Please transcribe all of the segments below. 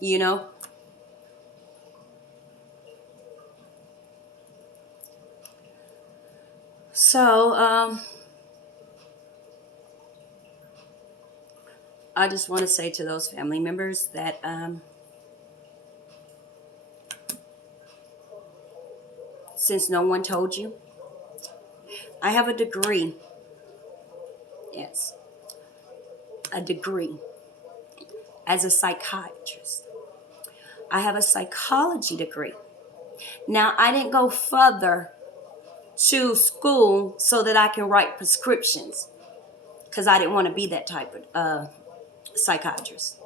you know. So I just want to say to those family members that since no one told you, I have a degree. Yes, a degree as a psychiatrist. I have a psychology degree. Now, I didn't go further to school so that I can write prescriptions because I didn't want to be that type of psychiatrist.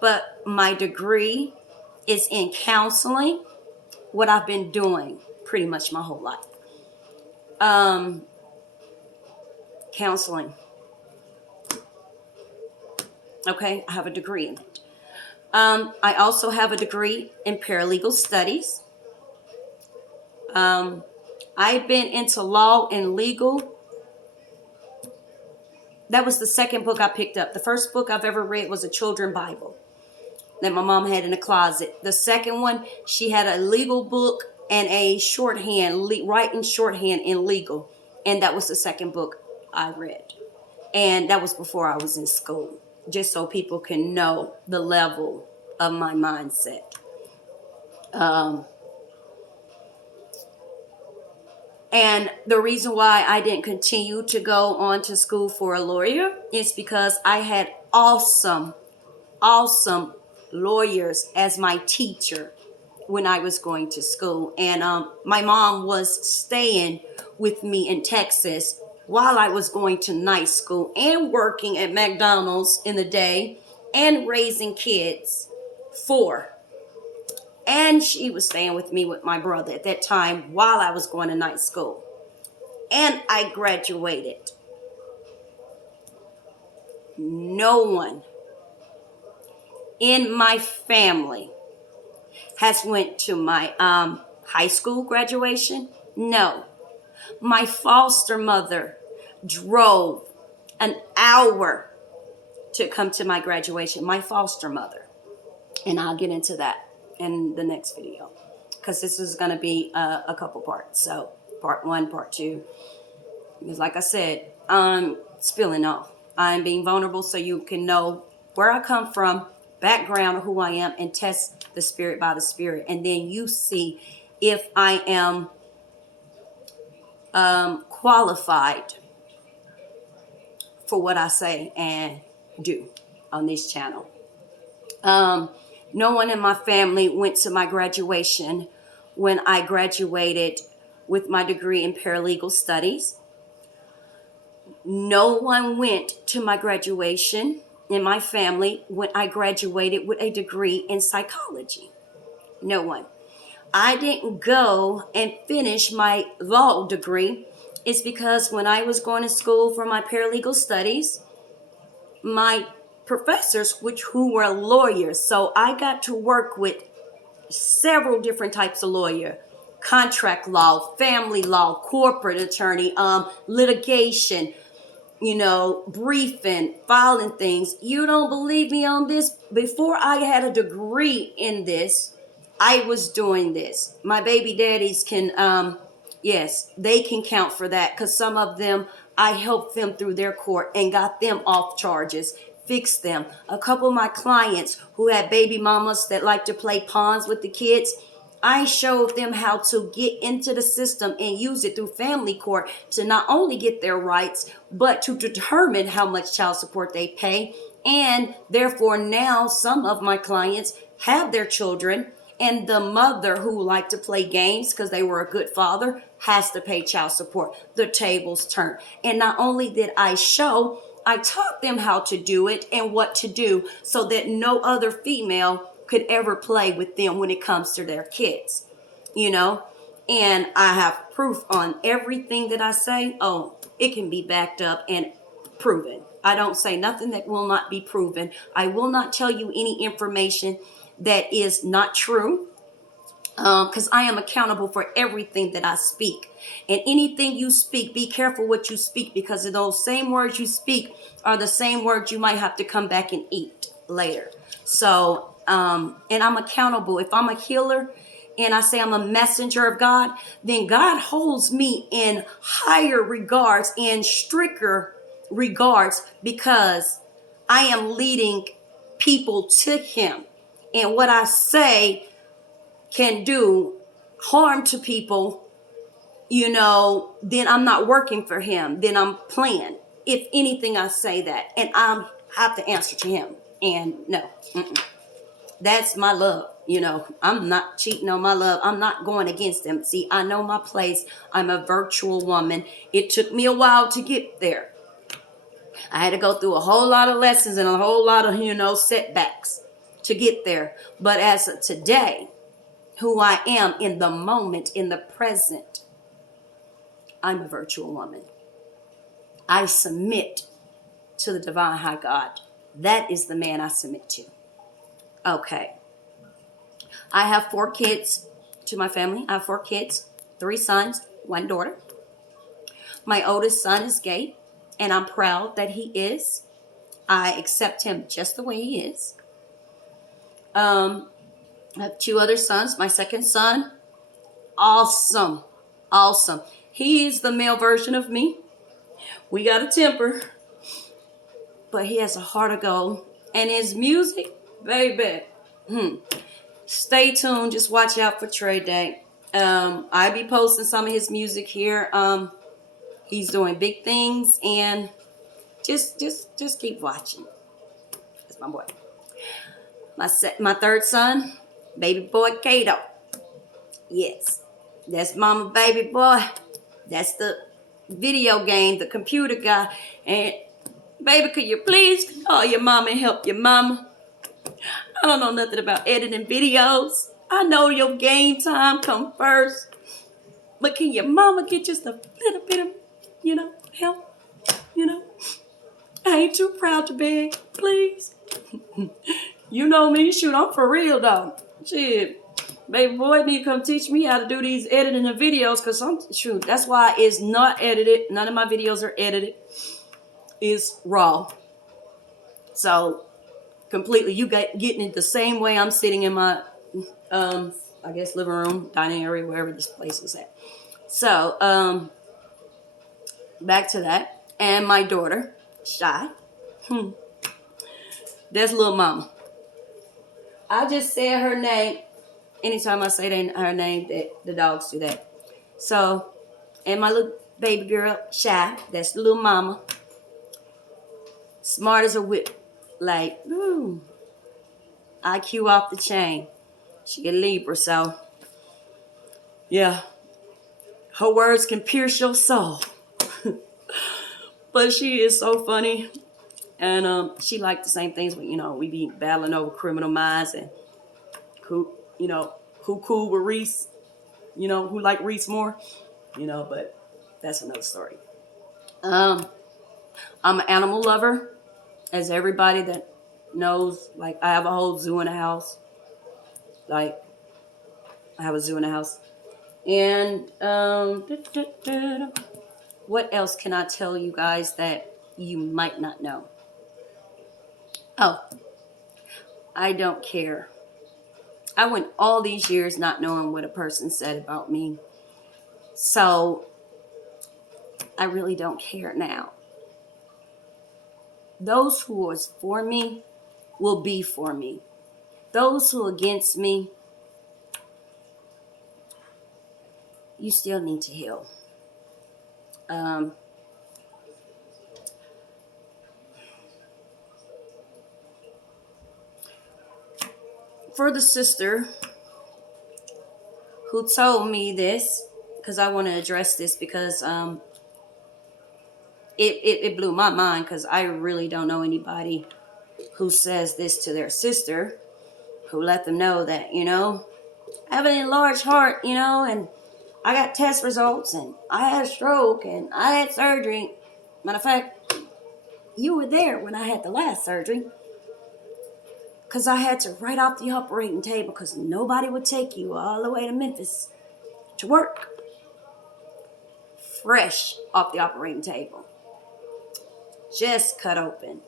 But my degree is in counseling, what I've been doing pretty much my whole life. Um, Counseling. Okay, I have a degree in it. I also have a degree in paralegal studies. I've been into law and legal. That was the second book I picked up. The first book I've ever read was a children's Bible that my mom had in the closet. The second one, she had a legal book and a shorthand, writing shorthand in legal. And that was the second book I read. And that was before I was in school, just so people can know the level of my mindset. And the reason why I didn't continue to go on to school for a lawyer is because I had awesome lawyers as my teacher when I was going to school. And my mom was staying with me in Texas while I was going to night school and working at McDonald's in the day and raising kids, 4. And she was staying with me with my brother at that time while I was going to night school. And I graduated. No one in my family has went to my high school graduation. No. My foster mother drove an hour to come to my graduation. My foster mother. And I'll get into that in the next video, because this is going to be a couple parts. So part 1, part 2, because like I said, I'm spilling off. I'm being vulnerable so you can know where I come from, background of who I am, and test the spirit by the spirit. And then you see if I am qualified for what I say and do on this channel. No one in my family went to my graduation when I graduated with my degree in paralegal studies. No one went to my graduation in my family when I graduated with a degree in psychology. No one. I didn't go and finish my law degree. It's because when I was going to school for my paralegal studies, my professors, who were lawyers, so I got to work with several different types of lawyer: contract law, family law, corporate attorney, litigation, briefing, filing things. You don't believe me on this? Before I had a degree in this, I was doing this. My baby daddies can, yes, they can count for that, because some of them, I helped them through their court and got them off charges, fixed them. A couple of my clients who had baby mamas that like to play pawns with the kids, I showed them how to get into the system and use it through family court to not only get their rights, but to determine how much child support they pay. And therefore now some of my clients have their children, and the mother who liked to play games because they were a good father has to pay child support. The tables turn. And not only did I show, I taught them how to do it and what to do so that no other female could ever play with them when it comes to their kids, and I have proof on everything that I say. Oh, it can be backed up and proven. I don't say nothing that will not be proven. I will not tell you any information that is not true, because I am accountable for everything that I speak. And anything you speak, be careful what you speak, because those same words you speak are the same words you might have to come back and eat later. So, and I'm accountable. If I'm a healer and I say I'm a messenger of God, then God holds me in higher regards and stricter regards because I am leading people to Him. And what I say can do harm to people, then I'm not working for Him. Then I'm playing. If anything, I say that. And I have to answer to Him. And no, that's my love. I'm not cheating on my love. I'm not going against them. See, I know my place. I'm a virtual woman. It took me a while to get there. I had to go through a whole lot of lessons and a whole lot of, setbacks to get there. But as of today, who I am in the moment, in the present, I'm a virtual woman. I submit to the divine high God. That is the man I submit to. Okay. I have 4 kids to my family. I have 4 kids, 3 sons, 1 daughter. My oldest son is gay, and I'm proud that he is. I accept him just the way he is. I have 2 other sons. My second son, awesome. Awesome. He is the male version of me. We got a temper, but he has a heart of gold. And his music, baby. Stay tuned. Just watch out for Trade Day. I be posting some of his music here. He's doing big things, and just keep watching. That's my boy. My third son, baby boy Kato. Yes, that's mama baby boy. That's the video game, the computer guy. And baby, could you please call your mama and help your mama? I don't know nothing about editing videos. I know your game time come first. But can your mama get just a little bit of, help? I ain't too proud to beg, please. You know me, shoot, I'm for real though. Shit, baby boy need to come teach me how to do these editing of videos, because that's why it's not edited. None of my videos are edited. It's raw. So completely, you getting it the same way I'm sitting in my, I guess, living room, dining area, wherever this place is at. So, back to that. And my daughter, Shy. That's little mama. I just said her name. Anytime I say her name, the dogs do that. So, and my little baby girl, Shy. That's the little mama. Smart as a whip. Like, IQ off the chain. She a Libra, so yeah. Her words can pierce your soul. But she is so funny. And she liked the same things. But, we be battling over Criminal Minds and who cool with Reese. Who like Reese more. But that's another story. I'm an animal lover. As everybody that knows, like, I have a whole zoo in the house. Like, I have a zoo in the house. And what else can I tell you guys that you might not know? Oh, I don't care. I went all these years not knowing what a person said about me. So I really don't care now. Those who was for me will be for me. Those who are against me, you still need to heal. For the sister who told me this, because I want to address this, because it blew my mind, because I really don't know anybody who says this to their sister, who let them know that, I have an enlarged heart, and I got test results, and I had a stroke, and I had surgery. Matter of fact, you were there when I had the last surgery, because I had to write off the operating table because nobody would take you all the way to Memphis to work. Fresh off the operating table. Just cut open.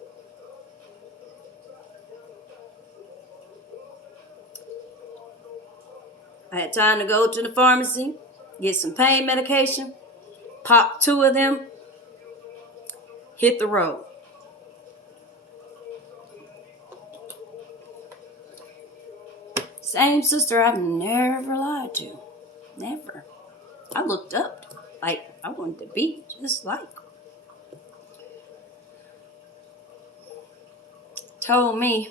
I had time to go to the pharmacy, get some pain medication, pop 2 of them, hit the road. Same sister I've never lied to. Never. I looked up like I wanted to be just like her. Told me,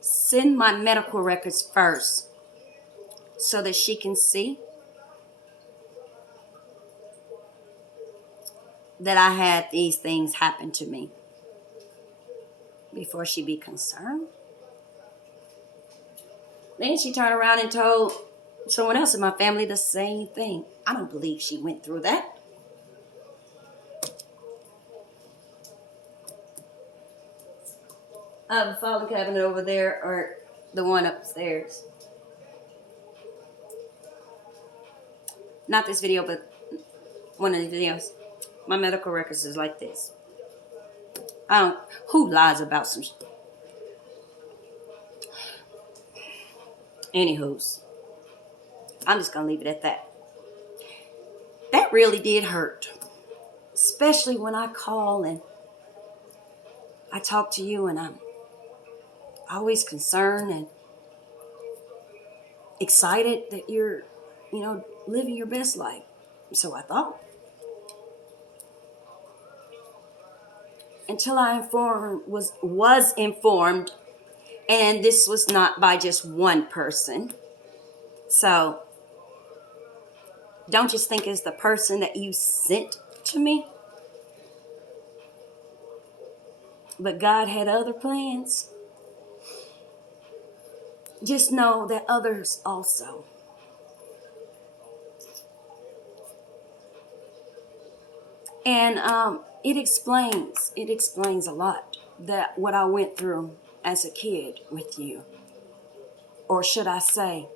send my medical records first so that she can see that I had these things happen to me before she be concerned. Then she turned around and told someone else in my family the same thing. I don't believe she went through that. I have a filing cabinet over there, or the one upstairs. Not this video, but one of the videos. My medical records is like this. Who lies about some Anywho's, I'm just gonna leave it at that. That really did hurt. Especially when I call and I talk to you and I'm always concerned and excited that you're, living your best life. So I thought. Until I was informed, and this was not by just one person. So don't just think it's the person that you sent to me. But God had other plans. Just know that others also. And it explains a lot that what I went through as a kid with you. Or should I say,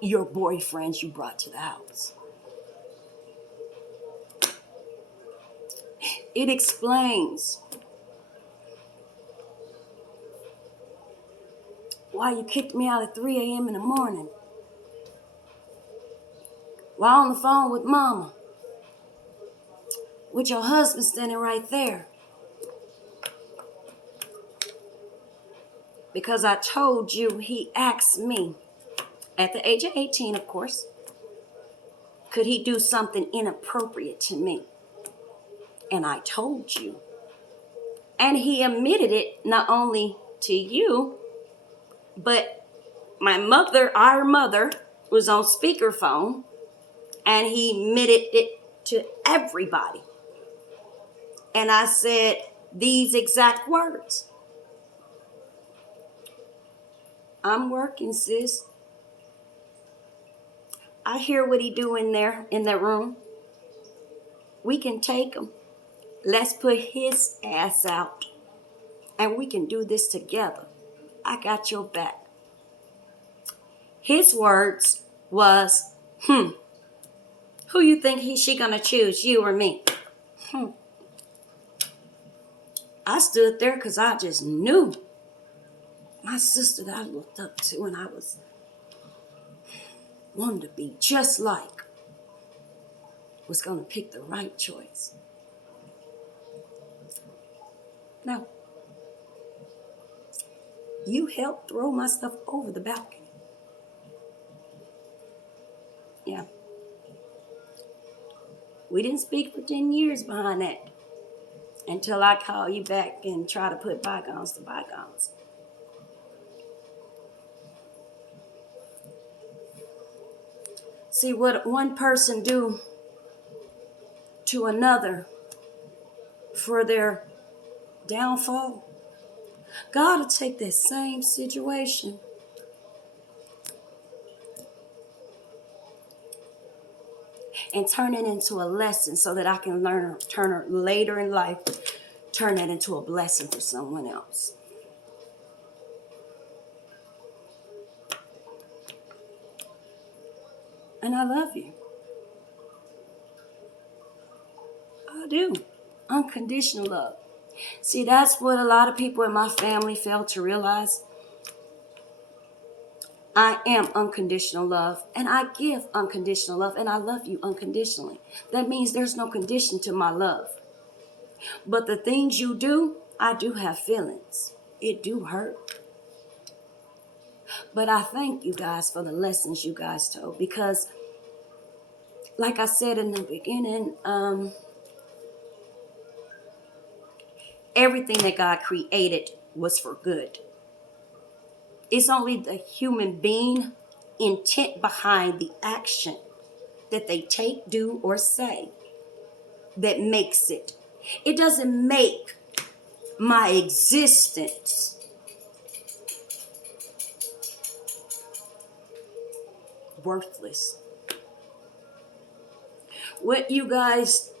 your boyfriends you brought to the house. It explains why you kicked me out at 3 a.m. in the morning while on the phone with Mama, with your husband standing right there. Because I told you, he asked me, at the age of 18, of course, could he do something inappropriate to me? And I told you. And he admitted it not only to you, but our mother, was on speakerphone, and he admitted it to everybody. And I said these exact words. I'm working, sis. I hear what he do in there, in that room. We can take him. Let's put his ass out. And we can do this together. I got your back. His words was, who you think she gonna choose, you or me? I stood there because I just knew my sister that I looked up to and I was wanted to be just like was gonna pick the right choice. No. You helped throw my stuff over the balcony. Yeah. We didn't speak for 10 years behind that until I call you back and try to put bygones to bygones. See what one person do to another for their downfall. God will take that same situation and turn it into a lesson so that I can turn later in life, turn that into a blessing for someone else. And I love you. I do. Unconditional love. See, that's what a lot of people in my family fail to realize. I am unconditional love, and I give unconditional love, and I love you unconditionally. That means there's no condition to my love. But the things you do, I do have feelings. It do hurt. But I thank you guys for the lessons you guys told, because like I said in the beginning, everything that God created was for good. It's only the human being intent behind the action that they take, do, or say that makes it. It doesn't make my existence worthless. What you guys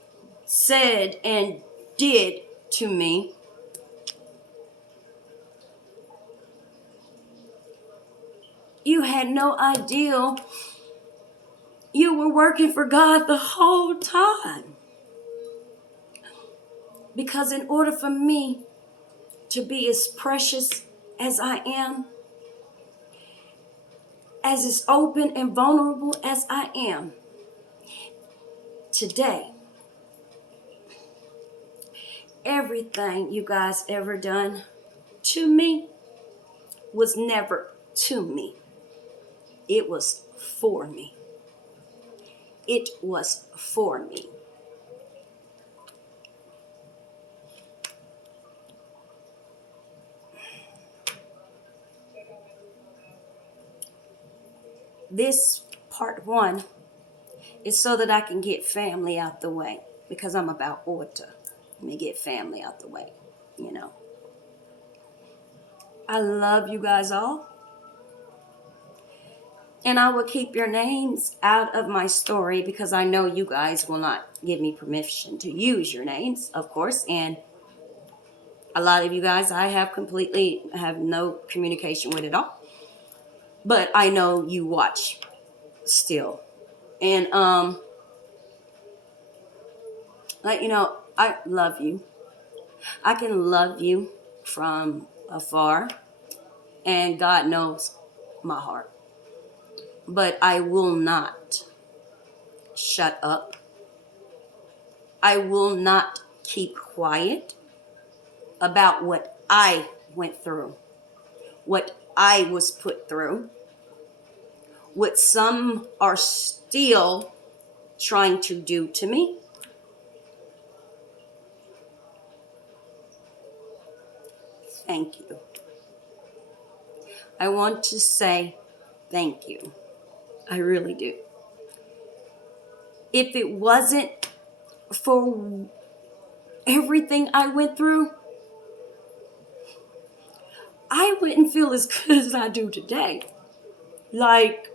said and did to me, you had no idea you were working for God the whole time. Because in order for me to be as precious as I am, as open and vulnerable as I am today, everything you guys ever done to me was never to me. It was for me. It was for me. This part one is so that I can get family out the way, because I'm about order. Let me get family out the way, you know. I love you guys all. And I will keep your names out of my story, because I know you guys will not give me permission to use your names, of course. And a lot of you guys I have no communication with at all. But I know you watch still. And I love you. I can love you from afar, and God knows my heart. But I will not shut up. I will not keep quiet about what I went through, what I was put through, what some are still trying to do to me. Thank you. I want to say thank you. I really do. If it wasn't for everything I went through, I wouldn't feel as good as I do today. Like,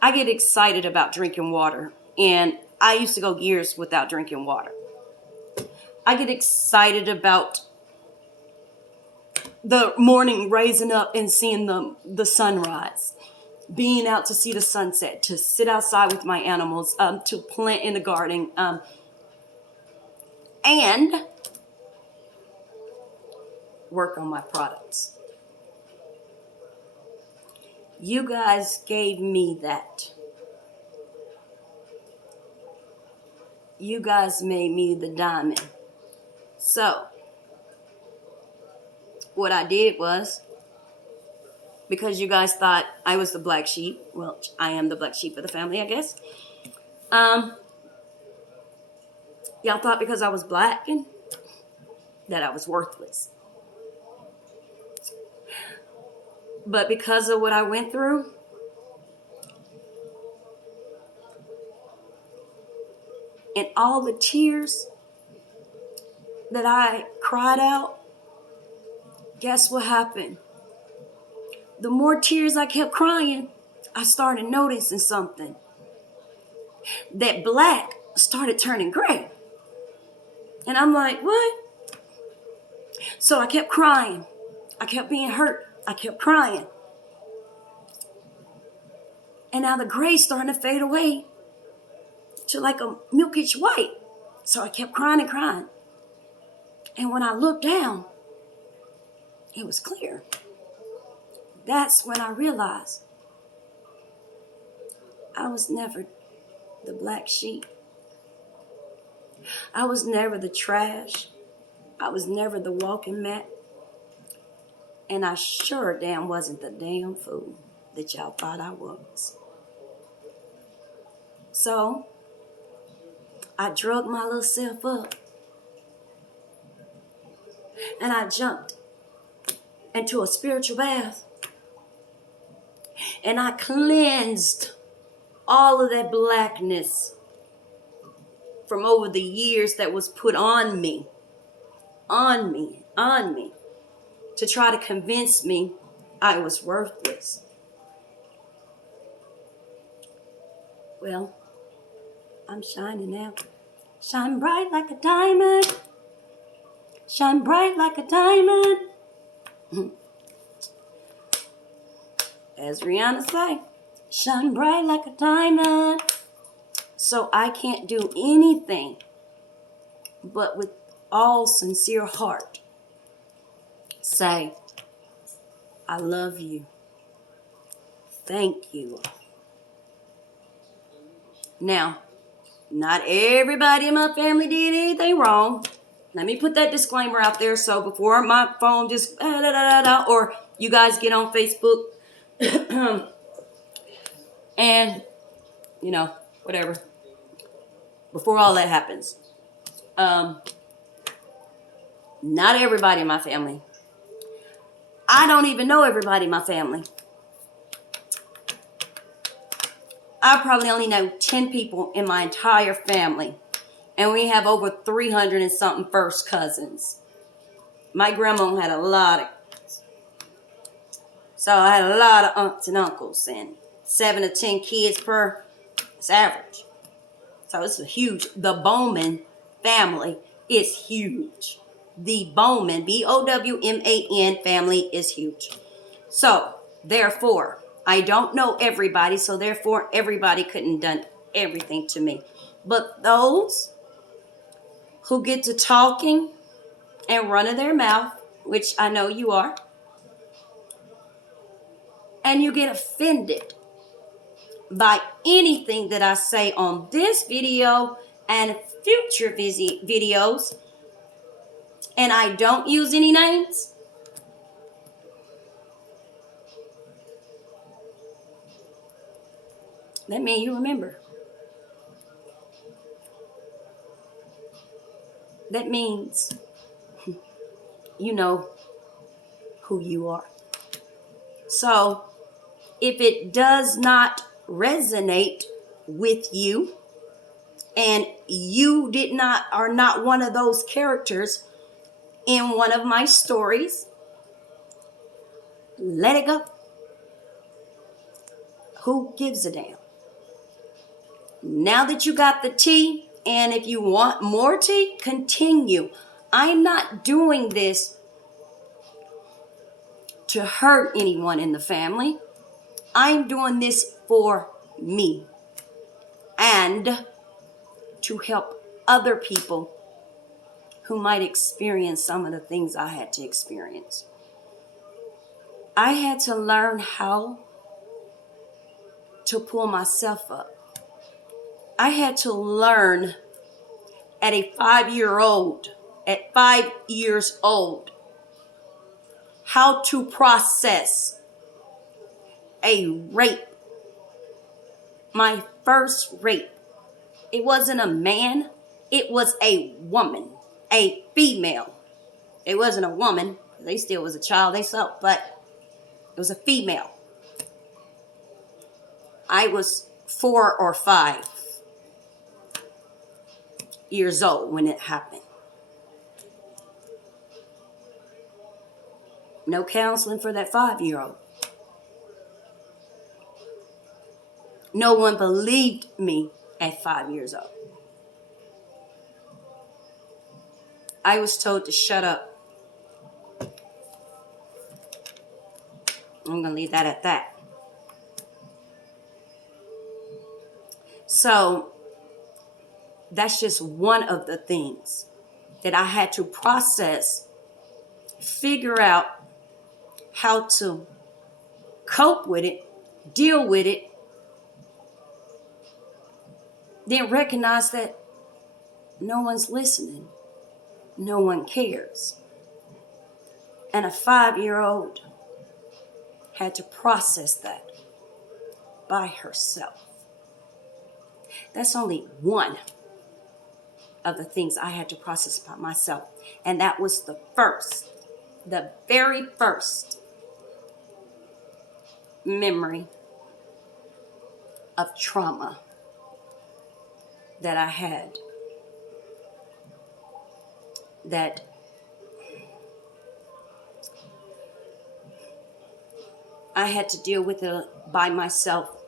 I get excited about drinking water, and I used to go years without drinking water. I get excited about the morning, raising up and seeing the sunrise, being out to see the sunset, to sit outside with my animals, to plant in the garden, and work on my products. You guys gave me that. You guys made me the diamond. So, what I did was, because you guys thought I was the black sheep, well, I am the black sheep of the family, I guess. Y'all thought because I was black and that I was worthless. But because of what I went through, and all the tears that I cried out, guess what happened? The more tears I kept crying, I started noticing something. That black started turning gray. And I'm like, what? So I kept crying. I kept being hurt. I kept crying. And now the gray's starting to fade away to like a milkish white. So I kept crying and crying. And when I looked down, it was clear. that's when I realized I was never the black sheep. I was never the trash. I was never the walking mat. And I sure damn wasn't the damn fool that y'all thought I was. So I drug my little self up and I jumped into a spiritual bath and I cleansed all of that blackness from over the years that was put on me, to try to convince me I was worthless. Well, I'm shining now. Shine bright like a diamond. Shine bright like a diamond. As Rihanna say, shine bright like a diamond. So I can't do anything but with all sincere heart say, I love you. Thank you. Now, not everybody in my family did anything wrong. Let me put that disclaimer out there so before my phone just or you guys get on Facebook and, you know, whatever. Before all that happens. Not everybody in my family. I don't even know everybody in my family. I probably only know 10 people in my entire family. And we have over 300 and something first cousins. My grandma had a lot of kids. So I had a lot of aunts and uncles. And 7 to 10 kids per. It's average. So it's a huge. The Bowman family is huge. The Bowman, Bowman family is huge. So, therefore, I don't know everybody, so therefore everybody couldn't have done everything to me. But those who get to talking and running their mouth, which I know you are, and you get offended by anything that I say on this video and future videos, and I don't use any names, that means you remember. That means you know who you are. So, if it does not resonate with you, and you are not one of those characters in one of my stories, let it go. Who gives a damn? Now that you got the tea, and if you want more tea, continue. I'm not doing this to hurt anyone in the family. I'm doing this for me and to help other people who might experience some of the things I had to experience. I had to learn how to pull myself up. I had to learn at 5 years old, how to process a rape. My first rape. It wasn't a man. It was a woman, a female. It wasn't a woman. They still was a child they saw, but it was a female. I was 4 or 5 years old when it happened. No counseling for that 5-year-old. No one believed me at 5 years old. I was told to shut up. I'm going to leave that at that. So, that's just one of the things that I had to process, figure out how to cope with it, deal with it, then recognize that no one's listening. No one cares. And a 5-year-old had to process that by herself. That's only one of the things I had to process by myself. And that was the very first memory of trauma that I had, that I had to deal with it by myself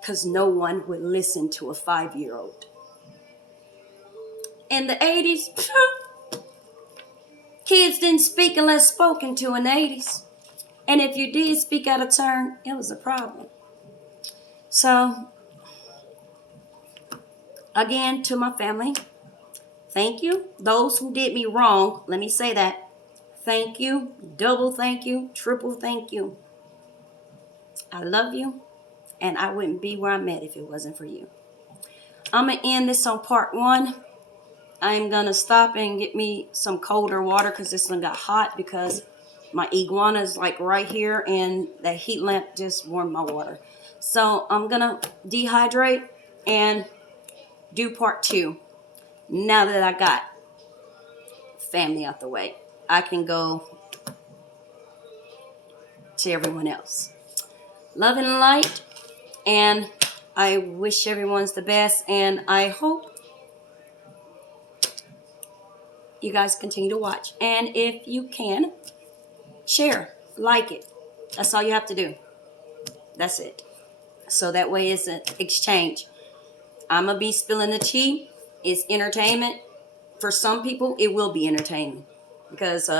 because no one would listen to a 5-year-old. In the 80s, kids didn't speak unless spoken to in the 80s. And if you did speak out of turn, it was a problem. So, again, to my family, thank you. Those who did me wrong, let me say that. Thank you. Double thank you. Triple thank you. I love you. And I wouldn't be where I'm at if it wasn't for you. I'm going to end this on part 1. I'm going to stop and get me some colder water because this one got hot because my iguana is like right here and that heat lamp just warmed my water. So I'm going to dehydrate and do part 2. Now that I got family out the way, I can go to everyone else. Love and light, and I wish everyone's the best, and I hope you guys continue to watch. And if you can, share, like it. That's all you have to do. That's it. So that way it's an exchange. I'm going to be spilling the tea. It's entertainment. For some people, it will be entertainment. Because,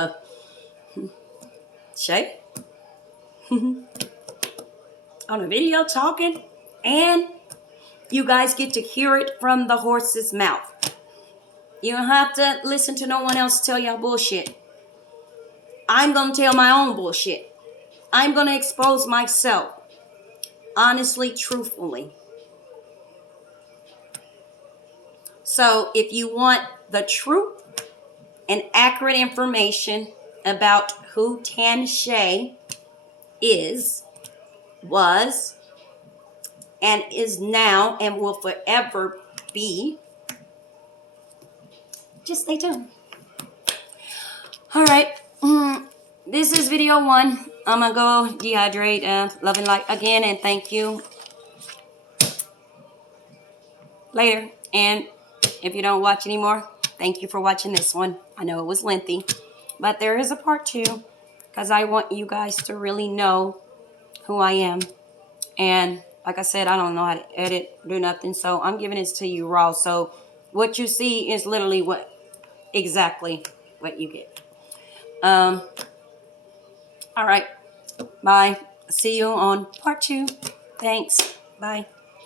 Shay, on a video talking, and you guys get to hear it from the horse's mouth. You don't have to listen to no one else tell y'all bullshit. I'm going to tell my own bullshit. I'm going to expose myself. Honestly, truthfully. So if you want the truth and accurate information about who Tan Shay is, was, and is now, and will forever be, just stay tuned. All right. This is video 1. I'm going to go dehydrate. Love and light again, and thank you. Later. And if you don't watch anymore, thank you for watching this one. I know it was lengthy, but there is a part 2 because I want you guys to really know who I am. And like I said, I don't know how to edit, do nothing, so I'm giving this to you raw. So what you see is literally exactly what you get. All right. Bye. See you on part 2. Thanks. Bye.